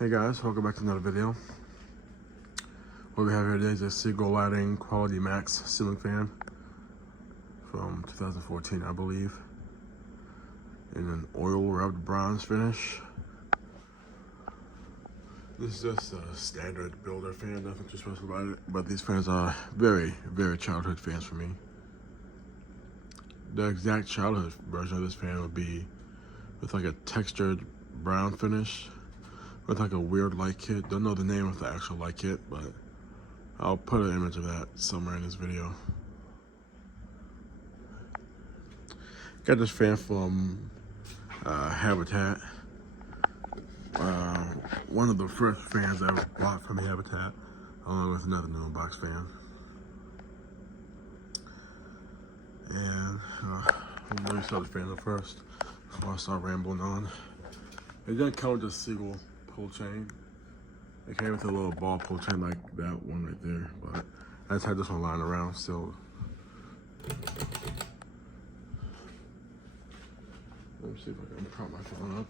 Hey guys, welcome back to another video. What we have here today is a Seagull Lighting Quality Max ceiling fan from 2014, I believe, in an oil rubbed bronze finish. This is just a standard builder fan, nothing too special about it, but these fans are very childhood fans for me. The exact childhood version of this fan would be with like a textured brown finish with like a weird light kit. Don't know the name of the actual light kit, but I'll put an image of that somewhere in this video. Got this fan from Habitat. One of the first fans I ever bought from Habitat, along with another new box fan. And let me start the fan up first before I start rambling on. It doesn't come with the Seagull pull chain. It came with a little ball pull chain like that one right there, but I just had this one lying around still. Let me see if I can prop my phone up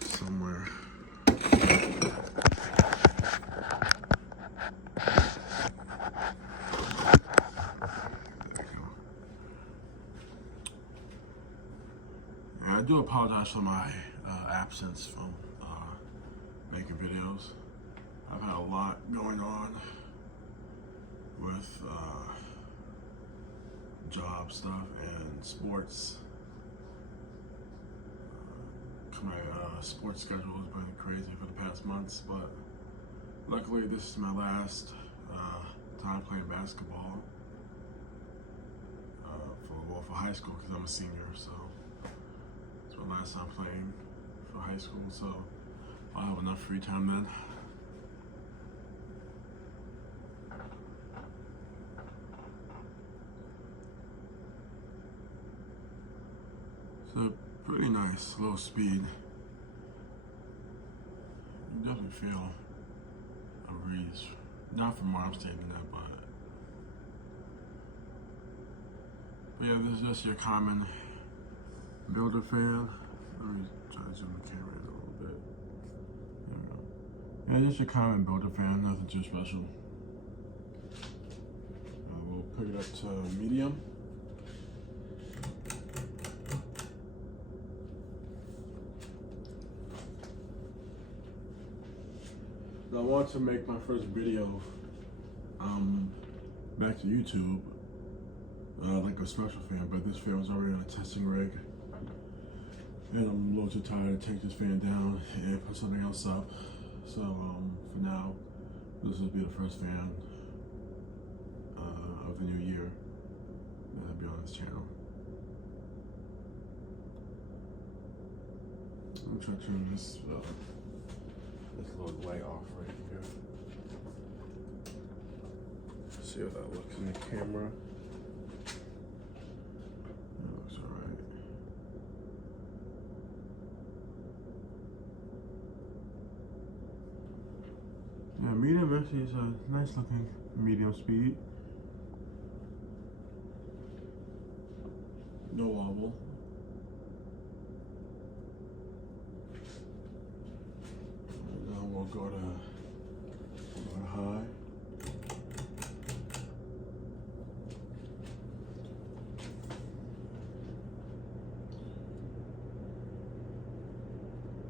somewhere. I do apologize for my absence from making videos. I've had a lot going on with job stuff and sports. My sports schedule has been crazy for the past months, but luckily this is my last time playing basketball for high school, because I'm a senior, so it's my last time playing for high school, so I'll have enough free time then. So pretty nice, low speed. You definitely feel a breeze. Not from where I'm standing at, but yeah, this is just your common builder fan. Let me try to zoom the camera in a little bit. There we go. Yeah, just your common builder fan, nothing too special. We'll pick it up to medium. I want to make my first video back to YouTube, like a special fan, but this fan was already on a testing rig, and I'm a little too tired to take this fan down and put something else up. So for now, this will be the first fan of the new year that'll be on this channel. I'm trying to turn this little light off right here. See how that looks in the camera. That looks alright. Yeah, medium actually is a nice looking medium speed. No wobble. We'll go to high.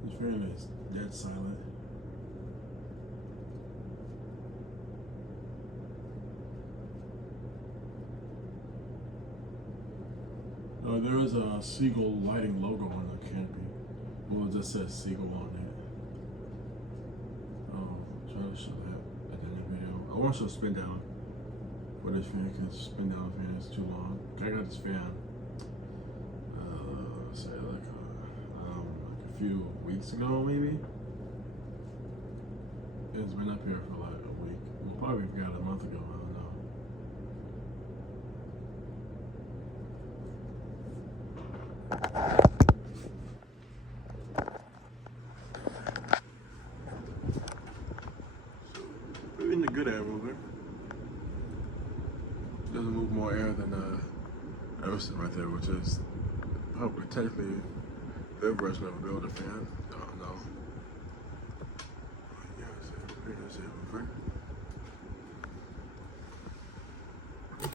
This fan is dead silent. There is a Seagull Lighting logo on the canopy. Well, it just says Seagull on it. Try to show that at the end of the video. I want to show spin down for this fan, because spin down fan is too long. I got this fan, say like a few weeks ago maybe. It's been up here for like a week. Well, probably got it a month ago. I don't know. In the good air mover. Doesn't move more air than Everson right there, which is probably technically their version of a builder fan. I don't know. friend.